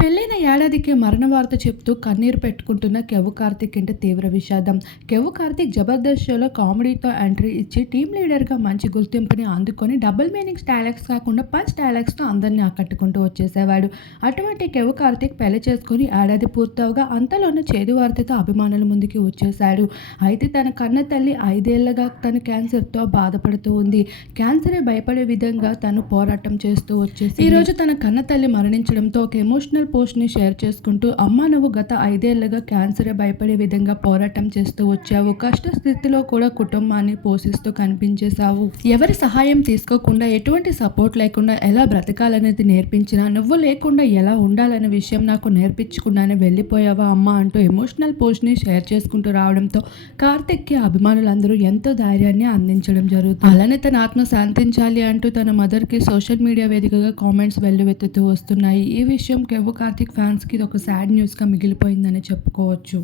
పెళ్ళైన ఏడాదికి మరణ వార్త చెప్తూ కన్నీరు పెట్టుకుంటున్న కెవ్వు కార్తిక్ ఇంటి తీవ్ర విషాదం. కెవ్వు కార్తిక్ జబర్దస్త్ షోలో కామెడీతో ఎంట్రీ ఇచ్చి టీమ్ లీడర్గా మంచి గుర్తింపుని అందుకొని డబుల్ మీనింగ్స్ డైలాగ్స్ కాకుండా పంచ్ డైలాగ్స్తో అందరినీ ఆకట్టుకుంటూ వచ్చేసేవాడు. అటువంటి కెవ్వు కార్తిక్ పెళ్ళి చేసుకుని ఏడాది పూర్తవగా అంతలోనే చేదు వార్తతో అభిమానుల ముందుకి వచ్చేశాడు. అయితే తన కన్న తల్లి ఐదేళ్ళగా తన క్యాన్సర్తో బాధపడుతూ ఉంది. క్యాన్సరే భయపడే విధంగా తను పోరాటం చేస్తూ వచ్చేసి ఈరోజు తన కన్న తల్లి మరణించడంతో ఒక ఎమోషనల్ పోస్ట్ని షేర్ చేసుకుంటూ అమ్మ నువ్వు గత ఐదేళ్ళుగా క్యాన్సరే భయపడే విధంగా పోరాటం చేస్తూ వచ్చావు. కష్ట స్థితిలో కూడా కుటుంబాన్ని పోషిస్తూ కనిపించేశావు. ఎవరి సహాయం తీసుకోకుండా ఎటువంటి సపోర్ట్ లేకుండా ఎలా బ్రతకాలనేది నేర్పించినా నువ్వు లేకుండా ఎలా ఉండాలనే విషయం నాకు నేర్పించకుండానే వెళ్ళిపోయావా అమ్మ? అంటూ ఎమోషనల్ పోస్ట్ని షేర్ చేసుకుంటూ రావడంతో కార్తిక్కి అభిమానులందరూ ఎంతో ధైర్యాన్ని అందించడం జరుగుతుంది. అలానే తన ఆత్మ శాంతించాలి అంటూ తన మదర్కి సోషల్ మీడియా వేదికగా కామెంట్స్ వెల్లువెత్తుతూ వస్తున్నాయి. ఈ విషయం కెవ్వు కార్తిక్ ఫ్యాన్స్కి ఇది ఒక సాడ్ న్యూస్గా మిగిలిపోయిందని చెప్పుకోవచ్చు.